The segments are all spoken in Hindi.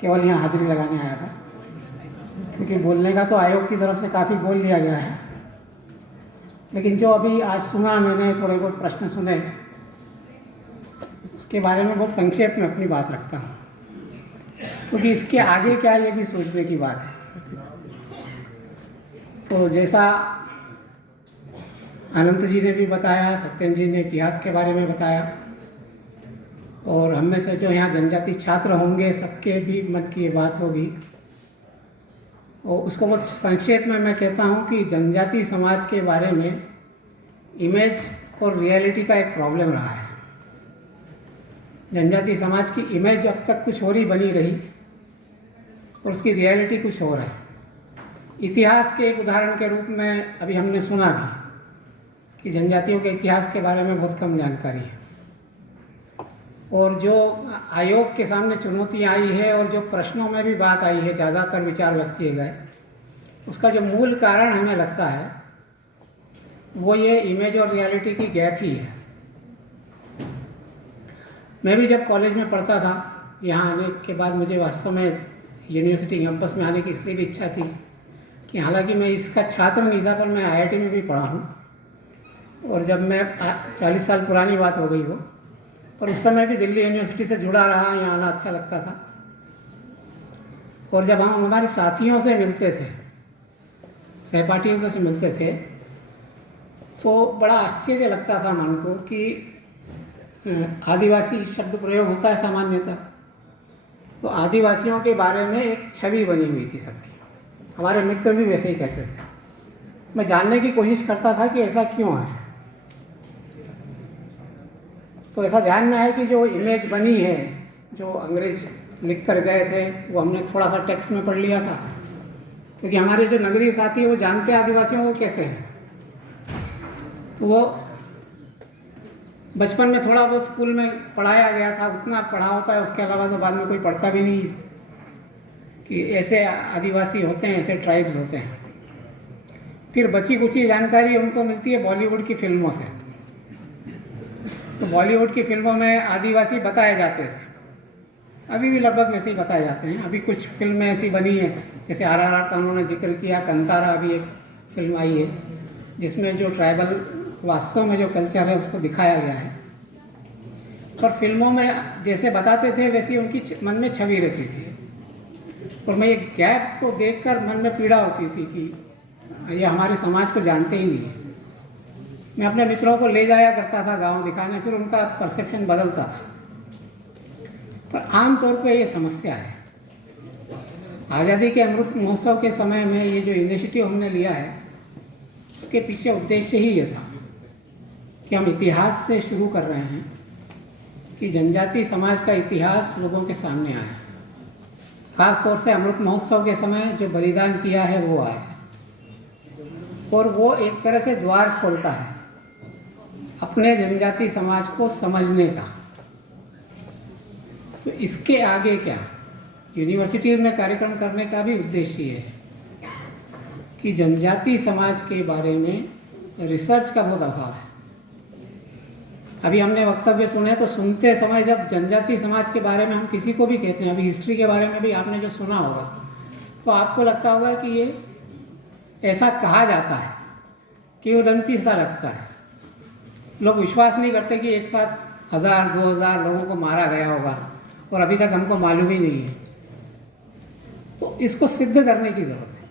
केवल यहाँ हाजिरी लगाने आया था, क्योंकि बोलने का तो आयोग की तरफ से काफ़ी बोल लिया गया है। लेकिन जो अभी आज सुना मैंने, थोड़े बहुत प्रश्न सुने, उसके बारे में बहुत संक्षेप में अपनी बात रखता हूँ, क्योंकि इसके आगे क्या ये भी सोचने की बात है। तो जैसा अनंत जी ने भी बताया, सत्यन जी ने इतिहास के बारे में बताया, और हम में से जो यहाँ जनजाति छात्र होंगे सबके भी मन की ये बात होगी। और उसको बहुत संक्षेप में मैं कहता हूँ कि जनजाति समाज के बारे में इमेज और रियलिटी का एक प्रॉब्लम रहा है। जनजाति समाज की इमेज अब तक कुछ और ही बनी रही और उसकी रियलिटी कुछ और है। इतिहास के एक उदाहरण के रूप में अभी हमने सुना भी कि जनजातियों के इतिहास के बारे में बहुत कम जानकारी है, और जो आयोग के सामने चुनौतियाँ आई है और जो प्रश्नों में भी बात आई है, ज़्यादातर विचार व्यक्त किए गए, उसका जो मूल कारण हमें लगता है वो ये इमेज और रियलिटी की गैप ही है। मैं भी जब कॉलेज में पढ़ता था, यहाँ आने के बाद मुझे वास्तव में यूनिवर्सिटी कैंपस में आने की इसलिए भी इच्छा थी कि हालांकि मैं इसका छात्र नहीं था, पर मैं आईआईटी में भी पढ़ा हूँ, और जब मैं 40 साल पुरानी बात हो गई हो, पर उस समय भी दिल्ली यूनिवर्सिटी से जुड़ा रहा, यहाँ आना अच्छा लगता था। और जब हम हमारे साथियों से मिलते थे, सहपाठियों से मिलते थे, तो बड़ा आश्चर्य लगता था मन को कि आदिवासी शब्द प्रयोग होता है सामान्यतः, तो आदिवासियों के बारे में एक छवि बनी हुई थी सबकी। हमारे मित्र भी वैसे ही कहते थे। मैं जानने की कोशिश करता था कि ऐसा क्यों है। तो ऐसा ध्यान में है कि जो इमेज बनी है, जो अंग्रेज लिख कर गए थे, वो हमने थोड़ा सा टेक्स्ट में पढ़ लिया था, क्योंकि हमारे जो नगरीय साथी है वो जानते हैं आदिवासियों को कैसे हैं। तो वो बचपन में थोड़ा बहुत स्कूल में पढ़ाया गया था, उतना पढ़ा होता है, उसके अलावा तो बाद में कोई पढ़ता भी नहीं है कि ऐसे आदिवासी होते हैं, ऐसे ट्राइब्स होते हैं। फिर बची कुची जानकारी उनको मिलती है बॉलीवुड की फिल्मों से। तो बॉलीवुड की फिल्मों में आदिवासी बताए जाते थे, अभी भी लगभग वैसे ही बताए जाते हैं। अभी कुछ फिल्में ऐसी बनी है, जैसे RRR का उन्होंने जिक्र किया, कंतारा अभी एक फिल्म आई है जिसमें जो ट्राइबल वास्तव में जो कल्चर है उसको दिखाया गया है। पर फिल्मों में जैसे बताते थे वैसी उनकी मन में छवि रहती थी, और मैं ये गैप को देखकर मन में पीड़ा होती थी कि ये हमारे समाज को जानते ही नहीं है। मैं अपने मित्रों को ले जाया करता था गांव दिखाने, फिर उनका परसेप्शन बदलता था। पर आमतौर पे ये समस्या है। आज़ादी के अमृत महोत्सव के समय में ये जो इनिशिएटिव हमने लिया है, उसके पीछे उद्देश्य ही ये था कि हम इतिहास से शुरू कर रहे हैं कि जनजाति समाज का इतिहास लोगों के सामने आए। खास तौर से अमृत महोत्सव के समय जो बलिदान किया है वो आए, और वो एक तरह से द्वार खोलता है अपने जनजाति समाज को समझने का। तो इसके आगे क्या, यूनिवर्सिटीज़ में कार्यक्रम करने का भी उद्देश्य है कि जनजाति समाज के बारे में रिसर्च का बहुत अभाव है। अभी हमने वक्तव्य सुने, तो सुनते समय जब जनजाति समाज के बारे में हम किसी को भी कहते हैं, अभी हिस्ट्री के बारे में भी आपने जो सुना होगा, तो आपको लगता होगा कि ये ऐसा कहा जाता है, किंवदंती सा रखता है। लोग विश्वास नहीं करते कि एक साथ 1000-2000 लोगों को मारा गया होगा और अभी तक हमको मालूम ही नहीं है। तो इसको सिद्ध करने की ज़रूरत है,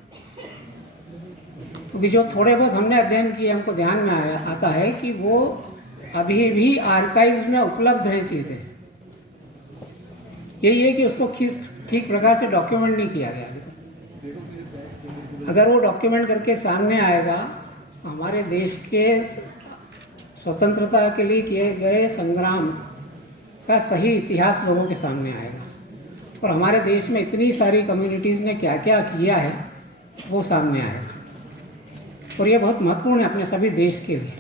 क्योंकि जो थोड़े बहुत हमने अध्ययन किए हमको ध्यान में आता है कि वो अभी भी आर्काइव्स में उपलब्ध है चीज़ें। यही है कि उसको ठीक प्रकार से डॉक्यूमेंट नहीं किया गया अभी तक। अगर वो डॉक्यूमेंट करके सामने आएगा, हमारे देश के स्वतंत्रता के लिए किए गए संग्राम का सही इतिहास लोगों के सामने आएगा, और हमारे देश में इतनी सारी कम्युनिटीज़ ने क्या क्या किया है वो सामने आएगा, और ये बहुत महत्वपूर्ण है अपने सभी देश के लिए।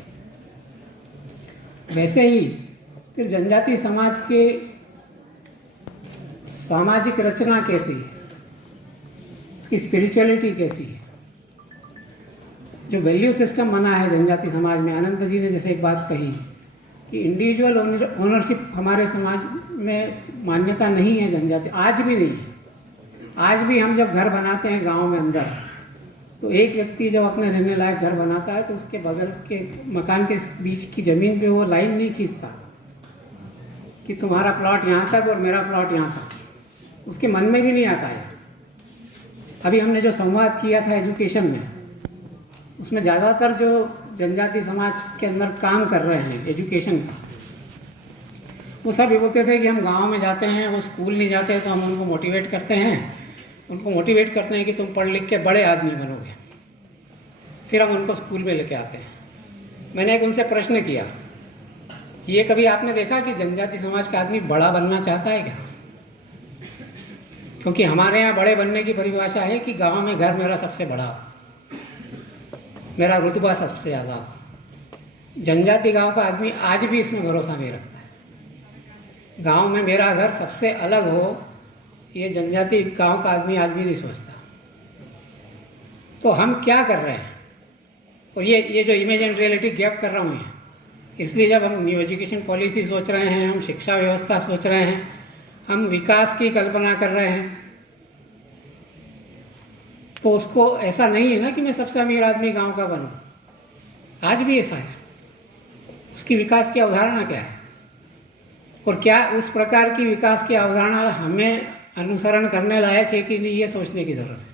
वैसे ही फिर जनजाति समाज के सामाजिक रचना कैसी है, उसकी स्पिरिचुअलिटी कैसी है, जो वैल्यू सिस्टम बना है जनजाति समाज में। अनंत जी ने जैसे एक बात कही कि इंडिविजुअल ओनरशिप हमारे समाज में मान्यता नहीं है, जनजाति आज भी नहीं है। आज भी हम जब घर बनाते हैं गांव में अंदर, तो एक व्यक्ति जब अपने रहने लायक घर बनाता है तो उसके बगल के मकान के बीच की ज़मीन पे वो लाइन नहीं खींचता कि तुम्हारा प्लॉट यहाँ तक और मेरा प्लॉट यहाँ तक, उसके मन में भी नहीं आता है। अभी हमने जो संवाद किया था एजुकेशन में, उसमें ज़्यादातर जो जनजाति समाज के अंदर काम कर रहे हैं एजुकेशन का, वो सब ये बोलते थे कि हम गांव में जाते हैं, वो स्कूल नहीं जाते तो हम उनको मोटिवेट करते हैं कि तुम पढ़ लिख के बड़े आदमी बनोगे, फिर हम उनको स्कूल में लेके आते हैं। मैंने एक उनसे प्रश्न किया, ये कभी आपने देखा कि जनजाति समाज का आदमी बड़ा बनना चाहता है क्या? क्योंकि हमारे यहाँ बड़े बनने की परिभाषा है कि गांव में घर मेरा सबसे बड़ा हो, मेरा रुतबा सबसे ज़्यादा हो। जनजाति गांव का आदमी आज भी इसमें भरोसा नहीं रखता है। गांव में मेरा घर सबसे अलग हो, ये जनजाति गांव का आदमी आज भी नहीं सोचता। तो हम क्या कर रहे हैं? और ये जो इमेज एंड रियलिटी गैप कर रहा हूँ ये, इसलिए जब हम न्यू एजुकेशन पॉलिसी सोच रहे हैं, हम शिक्षा व्यवस्था सोच रहे हैं, हम विकास की कल्पना कर रहे हैं, तो उसको ऐसा नहीं है ना कि मैं सबसे अमीर आदमी गांव का बनूं। आज भी ऐसा है। उसकी विकास की अवधारणा क्या है और क्या उस प्रकार की विकास की अवधारणा हमें अनुसरण करने लायक है कि नहीं, ये सोचने की ज़रूरत है।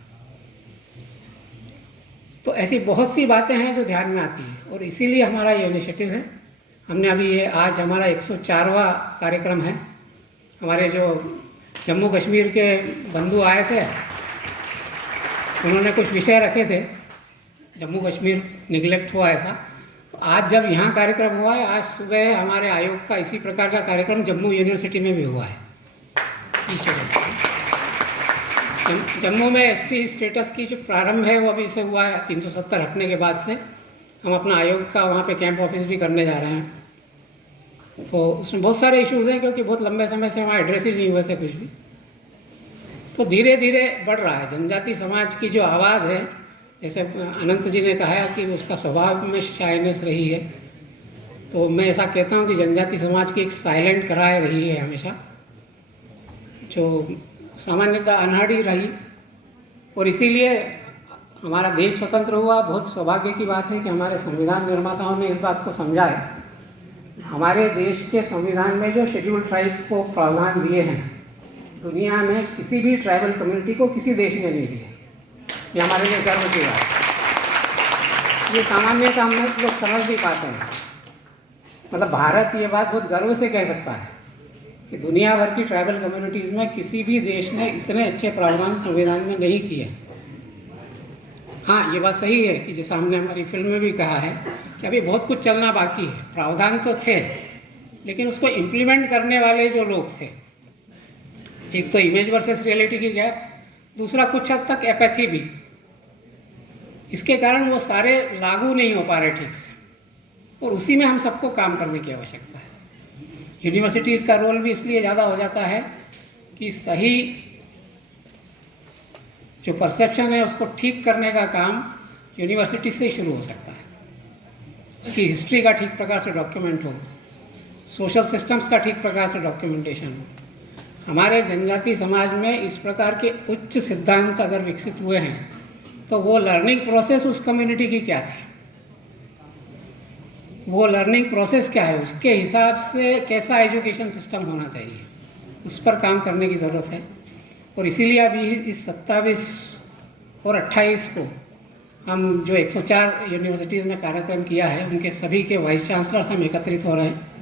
तो ऐसी बहुत सी बातें हैं जो ध्यान में आती हैं और इसीलिए हमारा ये इनिशिएटिव है। हमने अभी ये आज हमारा 104वां कार्यक्रम है। हमारे जो जम्मू कश्मीर के बंधु आए थे, उन्होंने कुछ विषय रखे थे, जम्मू कश्मीर निगलेक्ट हुआ ऐसा। तो आज जब यहाँ कार्यक्रम हुआ है, आज सुबह हमारे आयोग का इसी प्रकार का कार्यक्रम जम्मू यूनिवर्सिटी में भी हुआ है। जम्मू में एसटी स्टेटस की जो प्रारंभ है वो अभी से हुआ है, 370 हटने के बाद से। हम अपना आयोग का वहाँ पे कैंप ऑफिस भी करने जा रहे हैं। तो उसमें बहुत सारे इश्यूज़ हैं क्योंकि बहुत लंबे समय से वहाँ एड्रेस ही नहीं हुए थे कुछ भी। तो धीरे धीरे बढ़ रहा है जनजाति समाज की जो आवाज़ है। जैसे अनंत जी ने कहा कि उसका स्वभाव में शायनेस रही है, तो मैं ऐसा कहता हूँ कि जनजाति समाज की एक साइलेंट कराए रही है हमेशा, जो सामान्यतः अनहड़ी रही। और इसीलिए हमारा देश स्वतंत्र हुआ। बहुत सौभाग्य की बात है कि हमारे संविधान निर्माताओं ने इस बात को समझा है। हमारे देश के संविधान में जो शेड्यूल ट्राइब को प्रावधान दिए हैं, दुनिया में किसी भी ट्राइबल कम्युनिटी को किसी देश ने नहीं दिए। ये हमारे लिए गर्व की बात है। ये सामान्यतः हम लोग समझ नहीं पाते हैं। मतलब भारत ये बात बहुत गर्व से कह सकता है कि दुनिया भर की ट्राइबल कम्युनिटीज़ में किसी भी देश ने इतने अच्छे प्रावधान संविधान में नहीं किए। हाँ, ये बात सही है कि जैसा हमने हमारी फिल्म में भी कहा है कि अभी बहुत कुछ चलना बाकी है। प्रावधान तो थे, लेकिन उसको इम्प्लीमेंट करने वाले जो लोग थे, एक तो इमेज वर्सेस रियलिटी की गैप, दूसरा कुछ हद तक एपैथी भी। इसके कारण वो सारे लागू नहीं हो पा रहे ठीक से, और उसी में हम सबको काम करने की आवश्यकता है। यूनिवर्सिटीज़ का रोल भी इसलिए ज़्यादा हो जाता है कि सही जो परसेप्शन है उसको ठीक करने का काम यूनिवर्सिटी से शुरू हो सकता है। उसकी हिस्ट्री का ठीक प्रकार से डॉक्यूमेंट हो, सोशल सिस्टम्स का ठीक प्रकार से डॉक्यूमेंटेशन हो। हमारे जनजाति समाज में इस प्रकार के उच्च सिद्धांत अगर विकसित हुए हैं तो वो लर्निंग प्रोसेस उस कम्युनिटी की क्या थी, वो लर्निंग प्रोसेस क्या है, उसके हिसाब से कैसा एजुकेशन सिस्टम होना चाहिए, उस पर काम करने की ज़रूरत है। और इसीलिए अभी इस 27 और 28 को हम जो 104 यूनिवर्सिटीज़ में कार्यक्रम किया है, उनके सभी के वाइस चांसलर्स हम एकत्रित हो रहे हैं।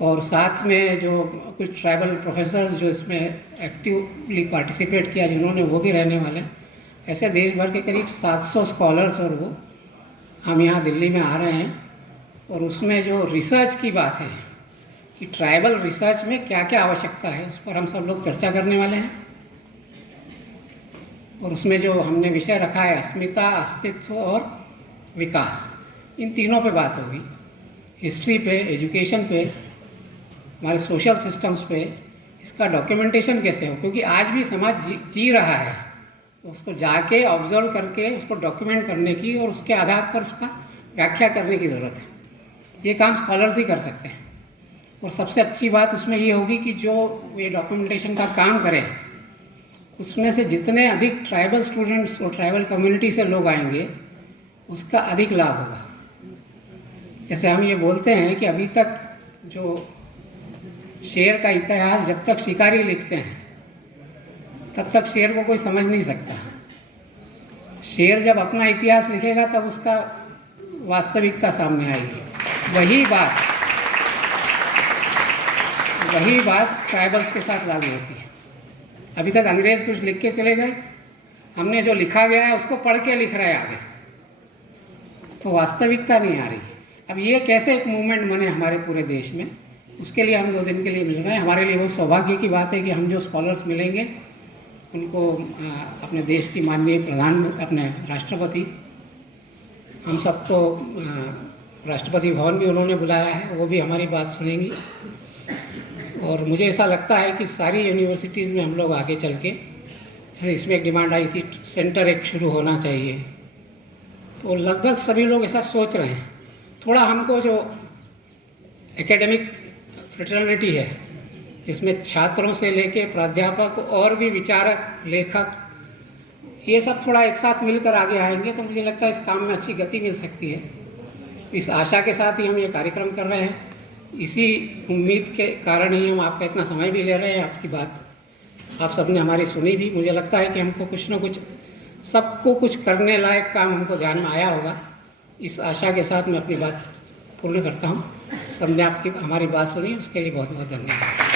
और साथ में जो कुछ ट्राइबल प्रोफेसर्स जो इसमें एक्टिवली पार्टिसिपेट किया जिन्होंने, वो भी रहने वाले हैं। ऐसे देश भर के करीब 700 स्कॉलर्स और वो हम यहाँ दिल्ली में आ रहे हैं। और उसमें जो रिसर्च की बात है कि ट्राइबल रिसर्च में क्या क्या आवश्यकता है, उस पर हम सब लोग चर्चा करने वाले हैं। और उसमें जो हमने विषय रखा है अस्मिता, अस्तित्व और विकास, इन तीनों पे बात होगी। हिस्ट्री पे, एजुकेशन पे, हमारे सोशल सिस्टम्स पे, इसका डॉक्यूमेंटेशन कैसे हो, क्योंकि आज भी समाज जी रहा है, तो उसको जाके ऑब्जर्व करके उसको डॉक्यूमेंट करने की और उसके आधार पर उसका व्याख्या करने की ज़रूरत है। ये काम स्कॉलर्स ही कर सकते हैं। और सबसे अच्छी बात उसमें ये होगी कि जो ये डॉक्यूमेंटेशन का काम करें उसमें से जितने अधिक ट्राइबल स्टूडेंट्स और ट्राइबल कम्युनिटी से लोग आएंगे उसका अधिक लाभ होगा। जैसे हम ये बोलते हैं कि अभी तक जो शेर का इतिहास जब तक शिकारी लिखते हैं तब तक शेर को कोई समझ नहीं सकता। शेर जब अपना इतिहास लिखेगा तब उसका वास्तविकता सामने आएगी। वही बात ट्राइबल्स के साथ लागू होती है। अभी तक अंग्रेज़ कुछ लिख के चले गए, हमने जो लिखा गया है उसको पढ़ के लिख रहे हैं आगे, तो वास्तविकता नहीं आ रही। अब ये कैसे एक मूवमेंट बने हमारे पूरे देश में, उसके लिए हम 2 दिन के लिए मिल रहे हैं। हमारे लिए बहुत सौभाग्य की बात है कि हम जो स्कॉलर्स मिलेंगे उनको अपने देश की माननीय अपने राष्ट्रपति, हम सबको राष्ट्रपति भवन भी उन्होंने बुलाया है, वो भी हमारी बात सुनेंगी। और मुझे ऐसा लगता है कि सारी यूनिवर्सिटीज़ में हम लोग आगे चल के, जैसे इसमें एक डिमांड आई थी सेंटर एक शुरू होना चाहिए, तो लगभग सभी लोग ऐसा सोच रहे हैं। थोड़ा हमको जो एकेडमिक फ्रेटर्निटी है जिसमें छात्रों से लेके प्राध्यापक और भी विचारक, लेखक, ये सब थोड़ा एक साथ मिलकर आगे आएंगे तो मुझे लगता है इस काम में अच्छी गति मिल सकती है। इस आशा के साथ ही हम ये कार्यक्रम कर रहे हैं। इसी उम्मीद के कारण ही हम आपका इतना समय भी ले रहे हैं। आपकी बात आप सबने हमारी सुनी भी। मुझे लगता है कि हमको कुछ न कुछ, सबको कुछ करने लायक काम हमको ध्यान में आया होगा। इस आशा के साथ मैं अपनी बात पूर्ण करता हूँ। सबने आपकी हमारी बात सुनी, उसके लिए बहुत बहुत धन्यवाद।